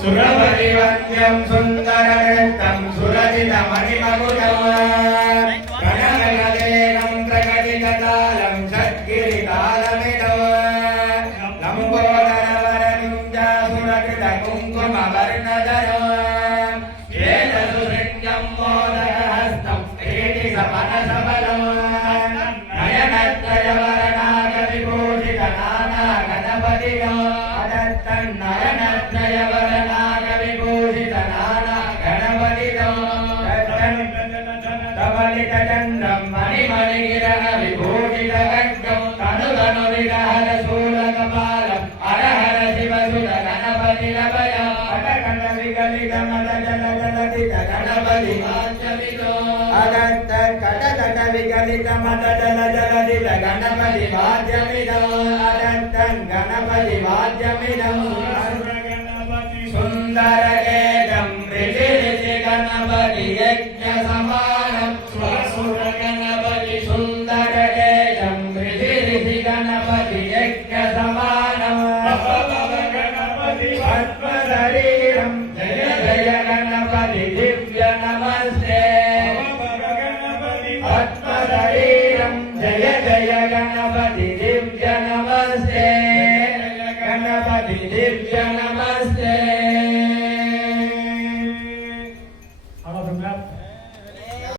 सुरपरिवन्द्यं सुन्दरनृत्यं सुरजितमणिमकुटं गणगणदेवं प्रकटिततालं षट्गिरितालमिदं लम्बोदरवरनुञ्जासुरकृतकुङ्कुमवर्णधरं श्वेतसुहृत्यं मोदकहस्तं श्रीनिसमनसबलं नयनत्रयवरणागविभूषितनाना गणपतिं चन्द्रं मणिमणिगिरः विभूषितखड्गं तनुतनुरिरहरशूलकपालं हरहर शिवसुत गणपतिरभयं कटकटविकलितमदजलजलधित गणपतिवाद्यमिदम् अदत्तं गणपतिवाद्यमिदम् सुन्दरगेदं ऋषि गणपति यज्ञसमानं सुरगणपति सुन्दरगेदं ऋषि गणपति यज्ञसमानं गणपति पद्मशरीरं जय जय गणपति दिव्य नमस्ते पद्मशरीरं जय जय गणपति दिव्य नमस्ते गणपति दिव्य